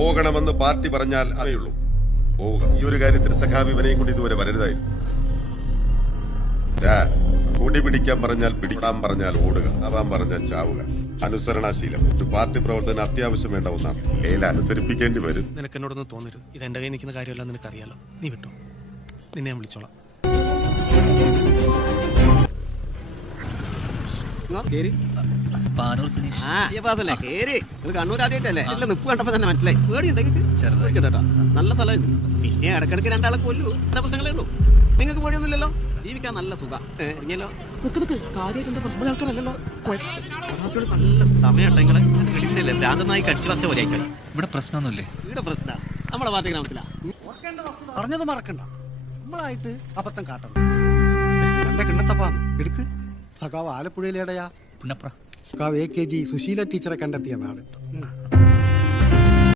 പോകണമെന്ന് പാർട്ടി പറഞ്ഞാൽ അറിയുള്ളൂ പോവുക. ഈ ഒരു കാര്യത്തിൽ സഖാവ് ഇവനെയും കൊണ്ട് ഇതുവരെ വരരുതായിരുന്നു. കൂടി പിടിക്കാൻ പറഞ്ഞാൽ പിടിക്കാൻ പറഞ്ഞാൽ ഓടുക, ആവാൻ പറഞ്ഞാൽ ചാവുക. അനുസരണാശീലം ഒരു പാർട്ടി പ്രവർത്തനം അത്യാവശ്യം വേണ്ട ഒന്നാണ്. ഏല അനുസരിപ്പിക്കേണ്ടി വരും. നിനക്ക് എന്നോടൊന്നും തോന്നരുത്. ഇത് എന്റെ കയ്യിൽ നിൽക്കുന്ന കാര്യമല്ല, നിനക്കറിയാലോ. നീ വിട്ടോ, നിന്നെ ഞാൻ വിളിച്ചോളാം. കണ്ണൂർ ആദ്യമായിട്ടല്ലേ നിപ്പ് കണ്ടപ്പോ തന്നെ മനസ്സിലായി. പേടിയുണ്ടെങ്കിൽ നല്ല സ്ഥലം. പിന്നെ ഇടക്കിടക്ക് രണ്ടാളെ കൊല്ലു, എന്താ പ്രശ്നങ്ങളേ ഉള്ളൂ. നിങ്ങൾക്ക് പേടിയൊന്നുമില്ലല്ലോ, ജീവിക്കാൻ നല്ല സുഖം. ഇറങ്ങിയല്ലോ കാര്യമായിട്ട് പ്രശ്നം ആൾക്കാരല്ലോ. നല്ല സമയട്ടെങ്ങളെ വീടിന്റെ ഭ്രാന്തനായി കടിച്ചു വച്ച പോലെ ആയിക്കായി. ഇവിടെ പ്രശ്നമൊന്നുമില്ലേ? ഇവിടെ പ്രശ്ന നമ്മളെ ഭാഗത്ത് ഗ്രാമത്തിലാ. പറഞ്ഞത് മറക്കണ്ട, നമ്മളായിട്ട് അബദ്ധം കാട്ടണം. നല്ല കിണ്ണത്തപ്പാ എടുക്ക്. സഖാവ് ആലപ്പുഴയിലേടയാ പുന്നപ്ര സഖാവ് AKG സുശീല ടീച്ചറെ കണ്ടെത്തിയ നാട്.